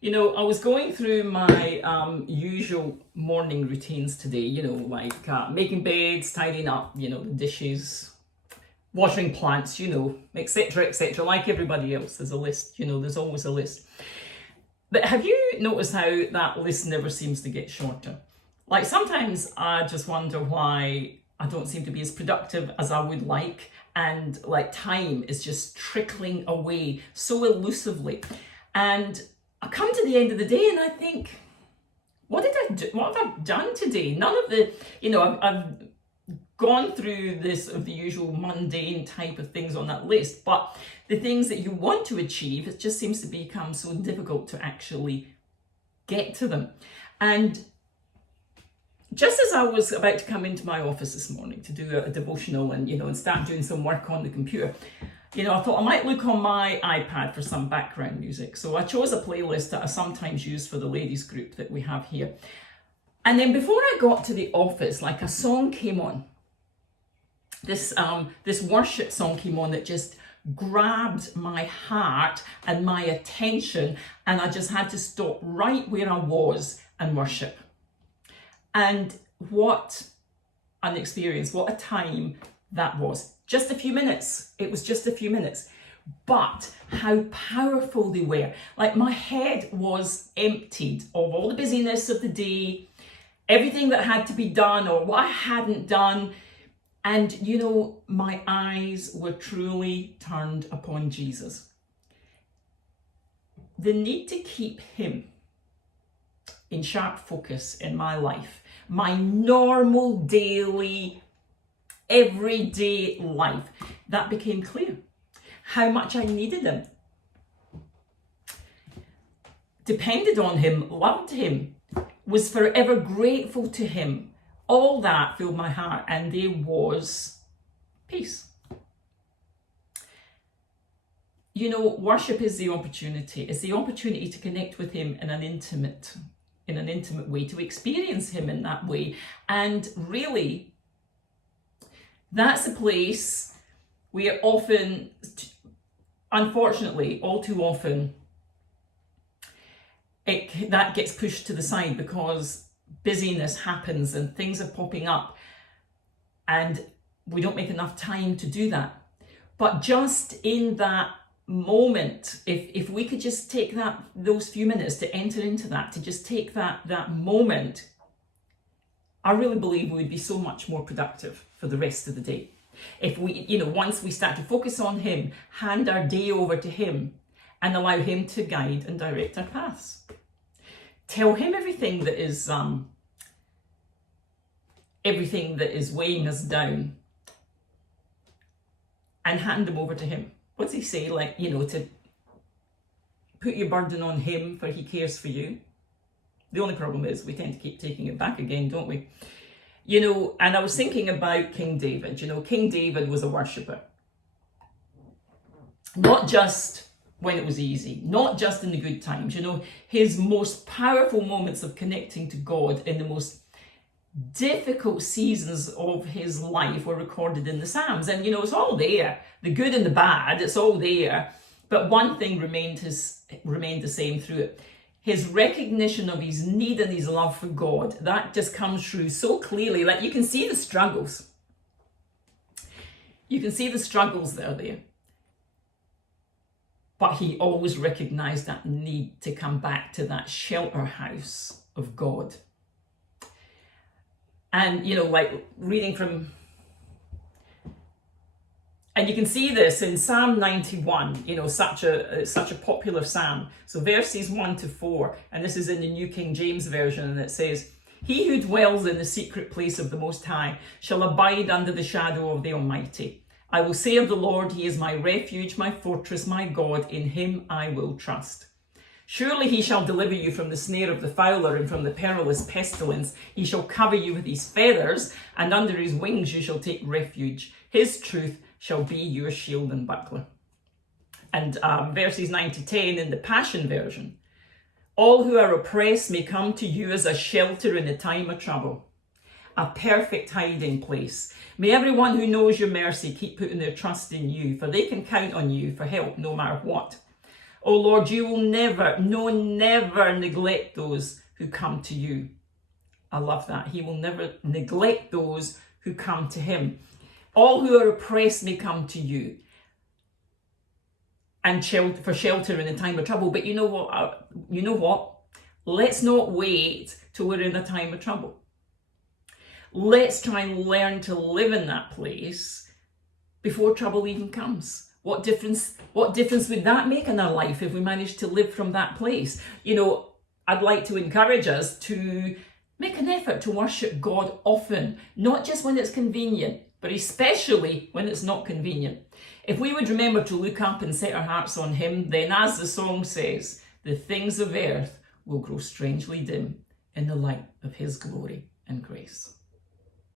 You know, I was going through my usual morning routines today, like making beds, tidying up, the dishes, watering plants, etc., etc. Like everybody else, there's a list, there's always a list. But have you noticed how that list never seems to get shorter? Like sometimes I just wonder why I don't seem to be as productive as I would like, and like time is just trickling away so elusively. And I come to the end of the day and I think, what did I do? What have I done today? None of the, I've gone through this of the usual mundane type of things on that list, but the things that you want to achieve, it just seems to become so difficult to actually get to them. And just as I was about to come into my office this morning to do a devotional and start doing some work on the computer, I thought I might look on my iPad for some background music. So I chose a playlist that I sometimes use for the ladies group that we have here. And then before I got to the office, like a song came on. This worship song came on that just grabbed my heart and my attention, and I just had to stop right where I was and worship. And what an experience, what a time that was. Just a few minutes. It was just a few minutes. But how powerful they were. Like my head was emptied of all the busyness of the day, everything that had to be done or what I hadn't done. And, my eyes were truly turned upon Jesus. The need to keep him in sharp focus in my life, my normal daily everyday life, that became clear. How much I needed him, depended on him, loved him, was forever grateful to him. All that filled my heart, and there was peace. Worship is the opportunity. It's the opportunity to connect with him in an intimate way, to experience him in that way. And really, that's a place where often, unfortunately, all too often, that gets pushed to the side because busyness happens and things are popping up and we don't make enough time to do that. But just in that moment, if we could just take those few minutes to enter into that, to just take that moment, I really believe we would be so much more productive for the rest of the day. If we, once we start to focus on him, hand our day over to him and allow him to guide and direct our paths. Tell him everything that is weighing us down and hand him over to him. What's he say? To put your burden on him, for he cares for you. The only problem is we tend to keep taking it back again, don't we? And I was thinking about King David. King David was a worshipper. Not just when it was easy, not just in the good times. His most powerful moments of connecting to God in the most difficult seasons of his life were recorded in the Psalms. And, it's all there. The good and the bad, it's all there. But one thing remained the same through it. His recognition of his need and his love for God, that just comes through so clearly. Like you can see the struggles. You can see the struggles that are there. But he always recognized that need to come back to that shelter house of God. And, like reading from, and you can see this in Psalm 91, such a popular psalm. So verses 1-4, and this is in the New King James Version, and it says, "He who dwells in the secret place of the Most High shall abide under the shadow of the Almighty. I will say of the Lord, he is my refuge, my fortress, my God, in him I will trust. Surely he shall deliver you from the snare of the fowler and from the perilous pestilence. He shall cover you with his feathers, and under his wings you shall take refuge. His truth shall be your shield and buckler." And verses 9-10 in the Passion Version. "All who are oppressed may come to you as a shelter in the time of trouble, a perfect hiding place. May everyone who knows your mercy keep putting their trust in you, for they can count on you for help no matter what. Oh Lord, you will never, no, never neglect those who come to you. I love that. He will never neglect those who come to him. All who are oppressed may come to you and for shelter in a time of trouble. But you know what? Let's not wait till we're in a time of trouble. Let's try and learn to live in that place before trouble even comes. What difference would that make in our life if we managed to live from that place? You know, I'd like to encourage us to make an effort to worship God often, not just when it's convenient, but especially when it's not convenient. If we would remember to look up and set our hearts on him, then as the song says, the things of earth will grow strangely dim in the light of his glory and grace.